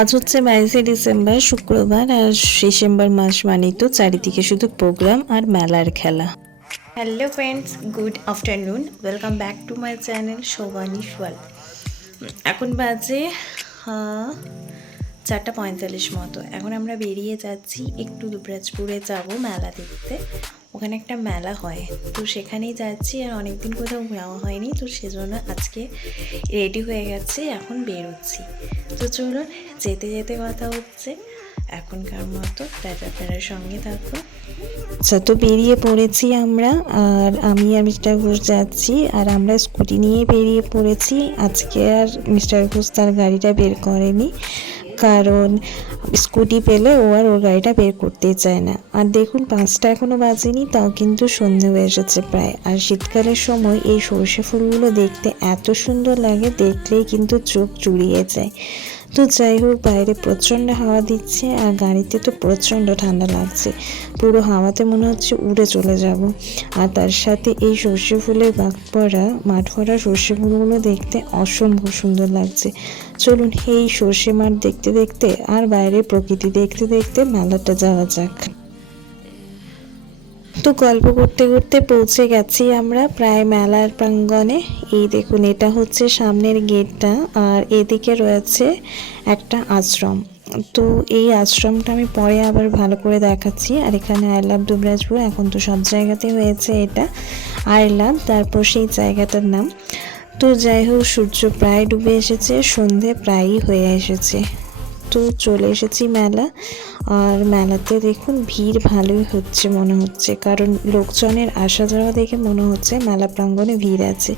আজ হচ্ছে 22শে ডিসেম্বর, শুক্রবার। আর ডিসেম্বর মাস মানেই তো চারিদিকে শুধু প্রোগ্রাম আর মেলার খেলা। Hello friends, good afternoon, welcome back to my channel Shobhanish world. এখন বাজে 4:45 মতো। এখন আমরা বেরিয়ে যাচ্ছি, একটু দুবরাজপুরে যাব মেলা দেখতে। ওখানে একটা মেলা হয়, তো সেখানেই যাচ্ছি। আর অনেকদিন কোথাও যাওয়া হয়নি, তো সেজন্য আজকে রেডি হয়ে গেছে, এখন বেরোচ্ছি। তো চলুন, যেতে যেতে কথা হচ্ছে। এখনকার মতো আপনারা সঙ্গে থাকুন। আচ্ছা, তো বেরিয়ে পড়েছি আমরা, আর আমি আর মিস্টার ঘোষ যাচ্ছি। আর আমরা স্কুটি নিয়ে বেরিয়ে পড়েছি। আজকে আর মিস্টার ঘোষ তার গাড়িটা বের করেনি, কারণ স্কুটি পেলে ও আর ওর গাড়িটা বের করতেই চায় না। আর দেখুন, 5টা এখনও বাজেনি, তাও কিন্তু সন্ধে হয়ে এসেছে প্রায়। আর শীতকালের সময় এই সর্ষে ফুলগুলো দেখতে এত সুন্দর লাগে, দেখলেই কিন্তু চোখ জুড়িয়ে যায়। তো যাই হোক, বাইরে প্রচণ্ড হাওয়া দিচ্ছে, আর গাড়িতে তো প্রচণ্ড ঠান্ডা লাগছে। পুরো হাওয়াতে মনে হচ্ছে উড়ে চলে যাব। আর তার সাথে এই সর্ষে ফুলের বাগ পড়া, মাঠ ভরা সর্ষে ফুলগুলো দেখতে অসম্ভব সুন্দর লাগছে। চলুন, এই সর্ষে মাঠ দেখতে দেখতে আর বাইরে প্রকৃতি দেখতে দেখতে মেলাটা যাওয়া যাক। তো গল্প করতে করতে পৌঁছে গেছি আমরা প্রায় মেলার প্রাঙ্গণে। এই দেখুন, এটা হচ্ছে সামনের গেটটা, আর এদিকে রয়েছে একটা আশ্রম। তো এই আশ্রমটা আমি পরে আবার ভালো করে দেখাচ্ছি। আর এখানে আই লাভ দুবরাজপুর, এখন তো সব জায়গাতে হয়েছে এটা আই লাভ, তারপর সেই জায়গাটার নাম। তো যাই হোক, সূর্য প্রায় ডুবে এসেছে, সন্ধে প্রায়ই হয়ে এসেছে। তো চলে এসেছি মেলা। আর মেলাতে দেখুন, ভিড় ভালোই হচ্ছে মনে হচ্ছে, কারণ লোকজনের আসা যাওয়া দেখে মনে হচ্ছে মেলা প্রাঙ্গণে ভিড় আছে।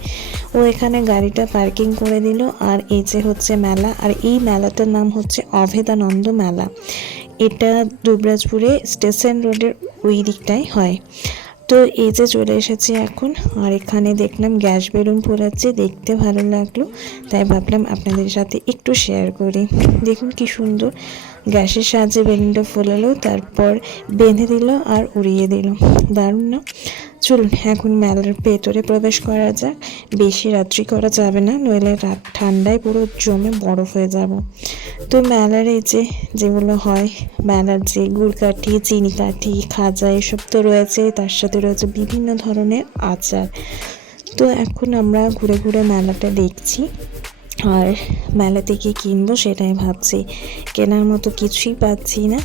ও এখানে গাড়িটা পার্কিং করে দিল। আর এই যে হচ্ছে মেলা, আর এই মেলাটার নাম হচ্ছে অভেদানন্দ মেলা। এটা দুবরাজপুরে স্টেশন রোডের ওই দিকটাই হয়। তো এই যে চলে এসেছি এখন। আর এখানে দেখলাম গ্যাস বেলুন ফোলাচ্ছে, দেখতে ভালো লাগলো, তাই ভাবলাম আপনাদের সাথে একটু শেয়ার করি। দেখুন কি সুন্দর গ্যাসের সাহায্যে বেলুনটা ফোলালো, তারপর বেঁধে দিল আর উড়িয়ে দিল। দারুণ না? চলুন, এখন মেলার ভেতরে প্রবেশ করা যাক। বেশি রাত্রি করা যাবে না, নইলে রাত ঠান্ডায় পুরো জমে বরফ হয়ে যাব। তো মেলার এই যেগুলো হয়, মেলার যে গুড় কাঠি, চিনি কাঠি, খাজা, এসব তো রয়েছে, তার সাথে রয়েছে বিভিন্ন ধরনের আচার। তো এখন আমরা ঘুরে ঘুরে মেলাটা দেখছি, আর মেলা থেকে কিনবো সেটাই ভাবছি। কেনার মতো কিছুই পাচ্ছি না,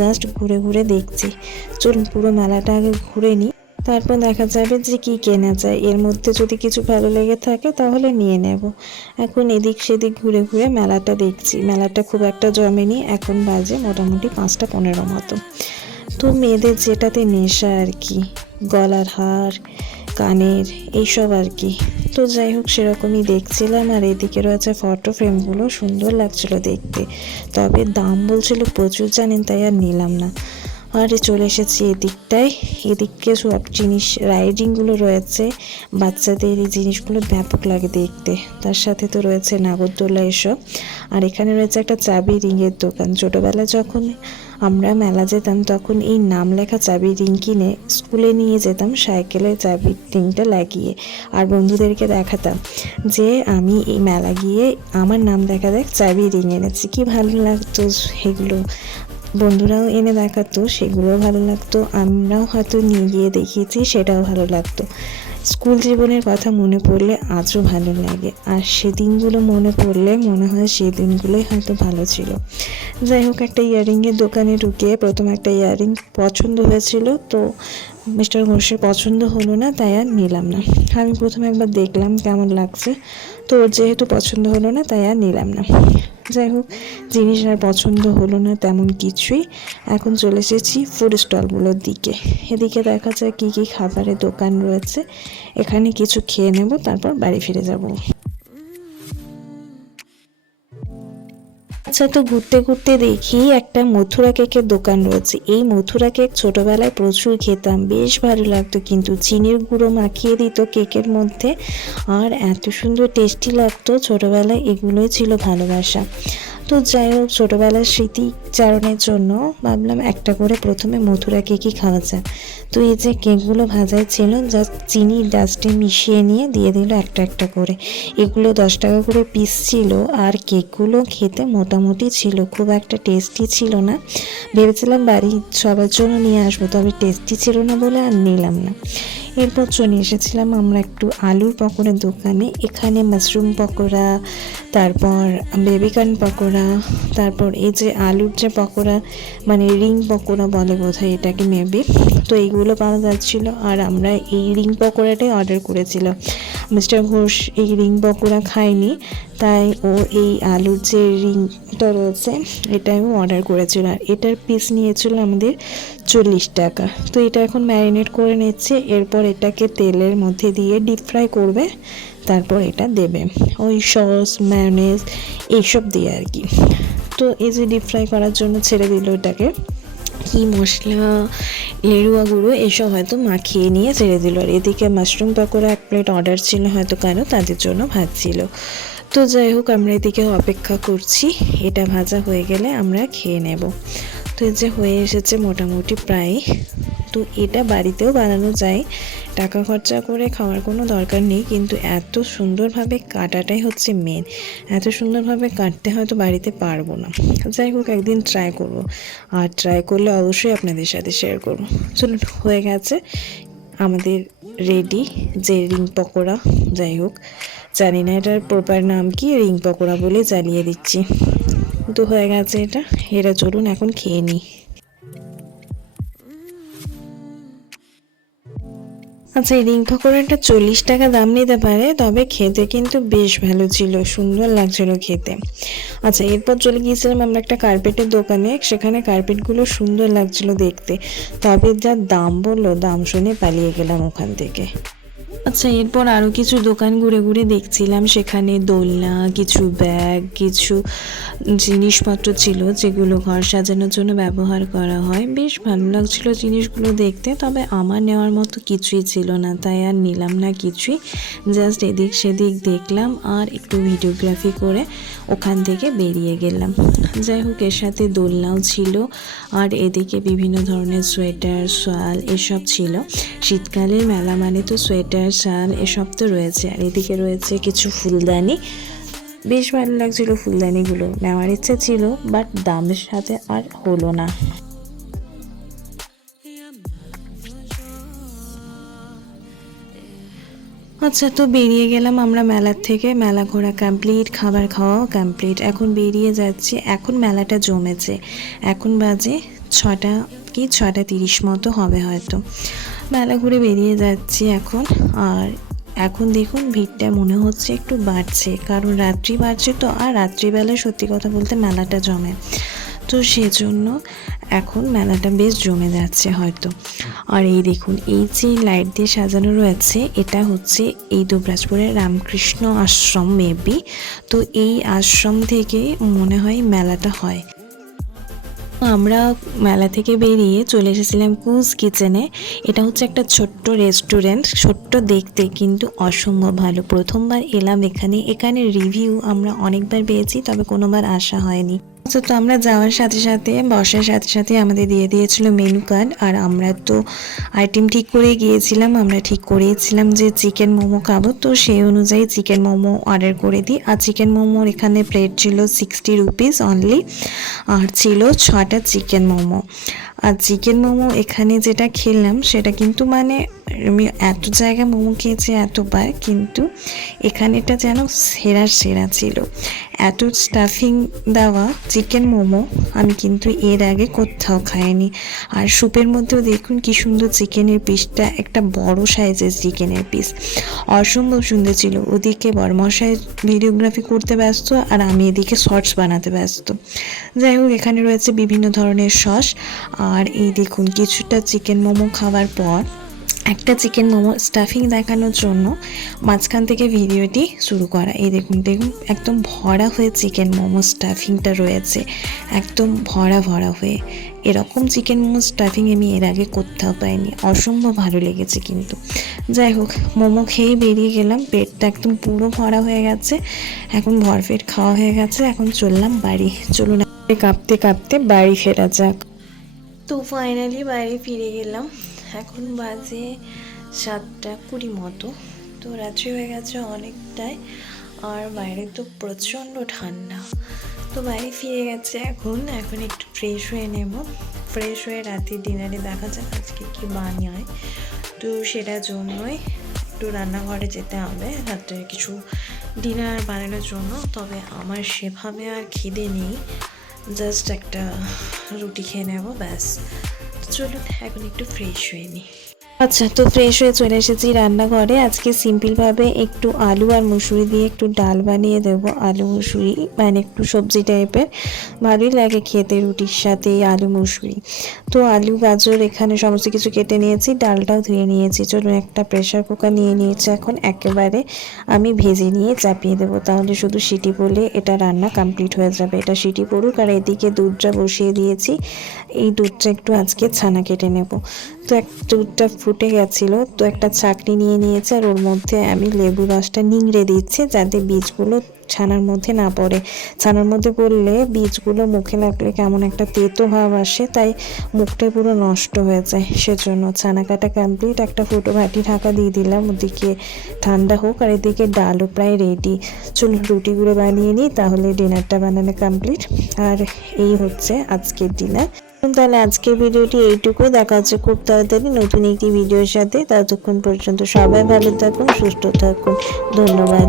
জাস্ট ঘুরে ঘুরে দেখছি। চলুন, পুরো মেলাটা আগে ঘুরে নিই, তারপর দেখা যাবে যে কি কেনা যায়। এর মধ্যে যদি কিছু ভালো লেগে থাকে তাহলে নিয়ে নেব। এখন এদিক সেদিক ঘুরে ঘুরে মেলাটা দেখছি। মেলাটা খুব একটা জমেনি, এখন বাজে মোটামুটি 5টা 15 মতো। তো মেয়েদের যেটাতে নেশা আর কি, গলার হার, কানের, এইসব আর কি। তো যাই হোক, সেরকমই দেখছিলাম। আর এদিকে রয়েছে ফটো ফ্রেমগুলো, সুন্দর লাগছিল দেখতে, তবে দাম বলছিল প্রচুর, জানেন, তাই আর নিলাম না। আর চলে এসেছি এদিকটায়। এদিকে সব জিনিস, রাইডিংগুলো রয়েছে, বাচ্চাদের এই জিনিসগুলো ব্যাপক লাগে দেখতে। তার সাথে তো রয়েছে নাগরদোলা এসব। আর এখানে রয়েছে একটা চাবি রিংয়ের দোকান। ছোটোবেলায় যখন আমরা মেলা যেতাম, তখন এই নাম লেখা চাবি রিং কিনে স্কুলে নিয়ে যেতাম সাইকেলে চাবি রিংটা লাগিয়ে, আর বন্ধুদেরকে দেখাতাম যে আমি এই মেলা গিয়ে আমার নাম দেখা দেখ চাবি রিং এনেছি। কি ভালো লাগতো সেগুলো, বন্ধুরাও এনে দেখাতো, সেগুলোও ভালো লাগতো। আমরাও হয়তো নিয়ে গিয়ে দেখিয়েছি, সেটাও ভালো লাগতো। স্কুল জীবনের কথা মনে পড়লে আজও ভালো লাগে, আর সেদিনগুলো মনে পড়লে মনে হয় সেদিনগুলোই হয়তো ভালো ছিল। যাই হোক, একটা ইয়াররিংয়ের দোকানে ঢুকে প্রথম একটা ইয়াররিং পছন্দ হয়েছিল, তো মিস্টার ঘোষের পছন্দ হলো না, তাই আর নিলাম না। আমি প্রথমে একবার দেখলাম কেমন লাগছে, তো ওর যেহেতু পছন্দ হলো না, তাই আর নিলাম না। যাই হোক, জিনিস আর পছন্দ হলো না তেমন কিছুই। এখন চলে এসেছি ফুড স্টলগুলোর দিকে। এদিকে দেখা যায় কী কী খাবারের দোকান রয়েছে, এখানে কিছু খেয়ে নেব, তারপর বাড়ি ফিরে যাব। আচ্ছা, তো ঘুরতে ঘুরতে দেখি একটা মথুরা কেকের দোকান রয়েছে। এই মথুরা কেক ছোটবেলায় প্রচুর খেতাম, বেশ ভালো লাগতো, কিন্তু চিনির গুঁড়ো মাখিয়ে দিত কেকের মধ্যে, আর এত সুন্দর টেস্টি লাগতো। ছোটবেলায় এগুলোই ছিল ভালোবাসা। তো যাই হোক, ছোটোবেলার স্মৃতিচারণের জন্য ভাবলাম একটা করে প্রথমে মথুরা কেকই খাওয়া যায়। তো এই যে কেকগুলো ভাজাই ছিল, জাস্ট চিনি ডাস্টে মিশিয়ে নিয়ে দিয়ে দিল একটা একটা করে। এগুলো 10 টাকা করে পিস ছিল, আর কেকগুলো খেতে মোটামুটি ছিল, খুব একটা টেস্টি ছিল না। ভেবেছিলাম বাড়ি সবার জন্য নিয়ে আসবো, তবে টেস্টি ছিল না বলে আর নিলাম না। এরপর চলে এসেছিলাম আমরা একটু আলুর পকোড়ার দোকানে। এখানে মাশরুম পকোড়া, তারপর বেবিকর্ন পকোড়া, তারপর এই যে আলুর যে পকোড়া, মানে রিং পকোড়া বলে বোধহয় এটাকে মেবি, তো এইগুলো পাওয়া যাচ্ছিলো। আর আমরা এই রিং পকোড়াটাই অর্ডার করেছিলাম। মিস্টার ঘোষ এই রিং পকোড়া খায়নি, তাই ও এই আলুর যে রিংটা রয়েছে এটাও অর্ডার করেছিল। আর এটার পিস নিয়েছিল আমাদের 40 টাকা। তো এটা এখন ম্যারিনেট করে নিচ্ছে, এরপর এটাকে তেলের মধ্যে দিয়ে ডিপ ফ্রাই করবে, তারপর এটা দেবে ওই সস মায়োনেজ এইসব দিয়ে আর কি। তো এই যে ডিপ ফ্রাই করার জন্য ছেড়ে দিল এটাকে, কি মশলা লেরুয়া গুঁড়ো এসব হয়তো মাখিয়ে নিয়ে ছেড়ে দিল। আর এদিকে মাশরুম পকোড়া 1 প্লেট অর্ডার ছিল হয়তো কারো, তাদের জন্য ভাজছিল। তো যাই হোক, আমরা এদিকে অপেক্ষা করছি, এটা ভাজা হয়ে গেলে আমরা খেয়ে নেব। তো এই যে হয়ে এসেছে মোটামুটি প্রায়। তো এটা বাড়িতেও বানানো যায়, টাকা খরচা করে খাওয়ার কোনো দরকার নেই, কিন্তু এত সুন্দরভাবে কাটাটাই হচ্ছে মেন। এত সুন্দরভাবে কাটতে হয়তো বাড়িতে পারবো না। যাই হোক, একদিন ট্রাই করব, আর ট্রাই করলে অবশ্যই আপনাদের সাথে শেয়ার করব। চলুন, হয়ে গেছে আমাদের রেডি যে রিং পকোড়া। যাই হোক, জানি না এটার প্রপার নাম কি, রিং পকোড়া বলে জ্বালিয়ে দিচ্ছি। তো হয়ে গেছে এটা চলুন এখন খেয়ে নিই। আচ্ছা, এই রিং পকোড়াটা 40 টাকা দাম নিতে পারে, তবে খেতে কিন্তু বেশ ভালো ছিল, সুন্দর লাগছিল খেতে। আচ্ছা, এরপর চলে গিয়েছিলাম আমরা একটা কার্পেটের দোকানে। সেখানে কার্পেটগুলো সুন্দর লাগছিল দেখতে, তবে যা দাম বললো, দাম শুনে পালিয়ে গেলাম ওখান থেকে। আচ্ছা, এরপর আরও কিছু দোকান ঘুরে ঘুরে দেখছিলাম। সেখানে দোলনা, কিছু ব্যাগ, কিছু জিনিসপত্র ছিল যেগুলো ঘর সাজানোর জন্য ব্যবহার করা হয়। বেশ ভালো লাগছিল জিনিসগুলো দেখতে, তবে আমার নেওয়ার মতো কিছুই ছিল না, তাই আর নিলাম না কিছুই। জাস্ট এদিক সেদিক দেখলাম আর একটু ভিডিওগ্রাফি করে ওখান থেকে বেরিয়ে গেলাম। যাই হোক, এর সাথে দোলনাও ছিল, আর এদিকে বিভিন্ন ধরনের সোয়েটার, শাল এসব ছিল। শীতকালের মেলা মানে তো সোয়েটার, শাল এসব তো রয়েছে। আর এদিকে রয়েছে কিছু ফুলদানি, বেশ ভালো লাগছিল ফুলদানিগুলো, নেওয়ার ইচ্ছে ছিল, বাট দামের সাথে আর হলো না। আচ্ছা, তো বেরিয়ে গেলাম আমরা মেলার থেকে। মেলা ঘোরা কমপ্লিট, খাবার খাওয়াও কমপ্লিট। এখন বেরিয়ে যাচ্ছি। এখন মেলাটা জমেছে, এখন বাজে 6টা কি 6:30 মতো হবে হয়তো। মেলা ঘুরে বেরিয়ে যাচ্ছি এখন। আর এখন দেখুন ভিড়টা মনে হচ্ছে একটু বাড়ছে, কারণ রাত্রি বাড়ছে তো, আর রাত্রিবেলায় সত্যি কথা বলতে মেলাটা জমে, তো সেজন্য এখন মেলাটা বেশ জমে যাচ্ছে হয়তো। আর এই দেখুন, এই যে লাইট দিয়ে সাজানো রয়েছে, এটা হচ্ছে এই দুবরাজপুরের রামকৃষ্ণ আশ্রম মেবি। তো এই আশ্রম থেকে মনে হয় মেলাটা হয়। আমরা মেলা থেকে বেরিয়ে চলে এসেছিলাম কুজ কিচেনে। এটা হচ্ছে একটা ছোট্ট রেস্টুরেন্ট, ছোট্ট দেখতে কিন্তু অসম্ভব ভালো। প্রথমবার এলাম এখানে রিভিউ আমরা অনেকবার পেয়েছি, তবে কোনোবার আসা হয়নি। আচ্ছা, তো আমরা যাওয়ার সাথে সাথে বসার সাথে সাথে আমাদের দিয়ে দিয়েছিল মেনু কার্ড। আর আমরা তো আইটেম ঠিক করে গিয়েছিলাম, আমরা ঠিক করেছিলাম যে চিকেন মোমো খাবো, তো সেই অনুযায়ী চিকেন মোমো অর্ডার করে দিই। আর চিকেন মোমোর এখানে প্লেট ছিল 60 রুপিস অনলি, আর ছিল 6টা চিকেন মোমো। আর চিকেন মোমো এখানে যেটা খেলাম সেটা কিন্তু মানে আমি এত জায়গায় মোমো খেয়েছি এতবার, কিন্তু এখানেটা যেন সেরা ছিল। এত স্টাফিং দেওয়া চিকেন মোমো আমি কিন্তু এর আগে কোথাও খাইনি। আর স্যুপের মধ্যেও দেখুন কি সুন্দর চিকেনের পিসটা, একটা বড় সাইজের চিকেনের পিস, অসম্ভব সুন্দর ছিল। ওদিকে বড়মশাই ভিডিওগ্রাফি করতে ব্যস্ত, আর আমি এদিকে শর্টস বানাতে ব্যস্ত। যাই হোক, এখানে রয়েছে বিভিন্ন ধরনের সস। আর এই দেখুন, কিছুটা চিকেন মোমো খাওয়ার পর একটা চিকেন মোমো স্টাফিং দেখানোর জন্য মাঝখান থেকে ভিডিওটি শুরু করা। এই দেখুন একদম ভরা হয়ে চিকেন মোমো স্টাফিংটা রয়েছে, একদম ভরা হয়ে। এরকম চিকেন মোমো স্টাফিং আমি এর আগে কোথাও পাইনি, অসম্ভব ভালো লেগেছে। কিন্তু যাই হোক, মোমো খেয়েই বেরিয়ে গেলাম, পেটটা একদম পুরো ভরা হয়ে গেছে, এখন ভরপেট খাওয়া হয়ে গেছে। এখন চললাম বাড়ি, চলুন কাঁপতে কাঁপতে বাড়ি ফেরা যাক। তো ফাইনালি বাড়ি ফিরে গেলাম, এখন বাজে 7:20 মতো। তো রাত্রি হয়ে গেছে অনেকটাই, আর বাইরে তো প্রচণ্ড ঠান্ডা। তো বাড়ি ফিরে গেছে, এখন একটু ফ্রেশ হয়ে নেব। ফ্রেশ হয়ে রাতের ডিনারে দেখা যাক আজকে কী বানায়। তো সেটার জন্যই একটু রান্নাঘরে যেতে হবে রাত্রে কিছু ডিনার বানানোর জন্য। তবে আমার সেভাবে আর খিদে নেই, জাস্ট একটা রুটি খেয়ে নেব ব্যাস। চলুন এখন একটু ফ্রেশ হয়ে নিই। আচ্ছা, তো ফ্রেশ হয়ে চলে এসেছি রান্নাঘরে। আজকে সিম্পলভাবে একটু আলু আর মুসুরি দিয়ে একটু ডাল বানিয়ে দেবো। আলু মুসুরি মানে একটু সবজি টাইপের, ভালোই লাগে খেতে রুটির সাথে আলু মুসুরি। তো আলু গাজর এখানে সমস্ত কিছু কেটে নিয়েছি, ডালটাও ধুয়ে নিয়েছি। চলুন একটা প্রেশার কুকার নিয়ে নিয়েছি, এখন একেবারে আমি ভেজে নিয়ে চাপিয়ে দেবো, তাহলে শুধু সিটি পড়লে এটা রান্না কমপ্লিট হয়ে যাবে। এটা সিটি পড়ুক। আর এদিকে দুধটা বসিয়ে দিয়েছি, এই দুধটা একটু আজকে ছানা কেটে নেব। তো দুধটা ফুটে গেছিলো, তো একটা ছাঁকনি নিয়ে নিয়েছে, আর ওর মধ্যে আমি লেবু রসটা নিংড়ে দিচ্ছি যাতে বীজগুলো ছানার মধ্যে না পড়ে। ছানার মধ্যে পড়লে বীজগুলো মুখে লাগলে কেমন একটা তেতো ভাব আসে, তাই মুখটা পুরো নষ্ট হয়ে যায়। সেজন্য ছানা কাটা কমপ্লিট, একটা ফুটো ভাটি ঢাকা দিয়ে দিলাম, ওদিকে ঠান্ডা হোক। আর এদিকে ডালও প্রায় রেডি। চলুন রুটিগুলো বানিয়ে নিই, তাহলে ডিনারটা বানানো কমপ্লিট। আর এই হচ্ছে আজকের ডিনার। তাহলে আজকের ভিডিওটি এইটুকুই, দেখা হচ্ছে খুব তাড়াতাড়ি নতুন একটি ভিডিওর সাথে। ততক্ষণ পর্যন্ত সবাই ভালো থাকুন, সুস্থ থাকুন, ধন্যবাদ।